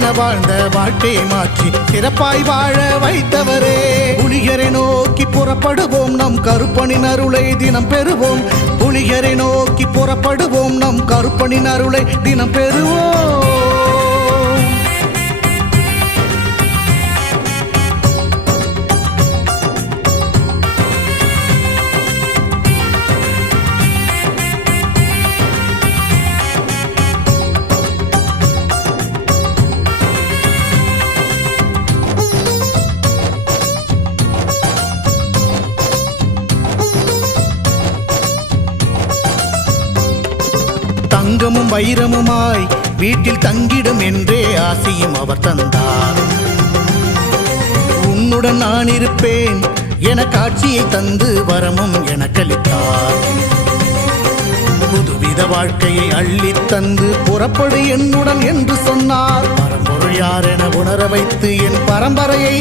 என வாழ்ந்த வாழ்க்கையை மாற்றி சிறப்பாய் வாழ வைத்தவரே. புலிகரை நோக்கி புறப்படுவோம், நம் கருப்பனின் அருளை தினம் பெறுவோம். புலிகரை நோக்கி புறப்படுவோம், நம் கருப்பனின் அருளை தினம் பெறுவோம். தங்கமும் வைரமுமாய் வீட்டில் தங்கிடும் என்றே ஆசியும் அவர் தந்தார். உன்னுடன் நான் இருப்பேன் என காட்சியை தந்து வரமும் எனக்களித்தார். புதுவித வாழ்க்கையை அள்ளி தந்து புறப்படு என்னுடன் என்று சொன்னார். பரம்பொருள் யார் என உணர வைத்து என் பரம்பரையை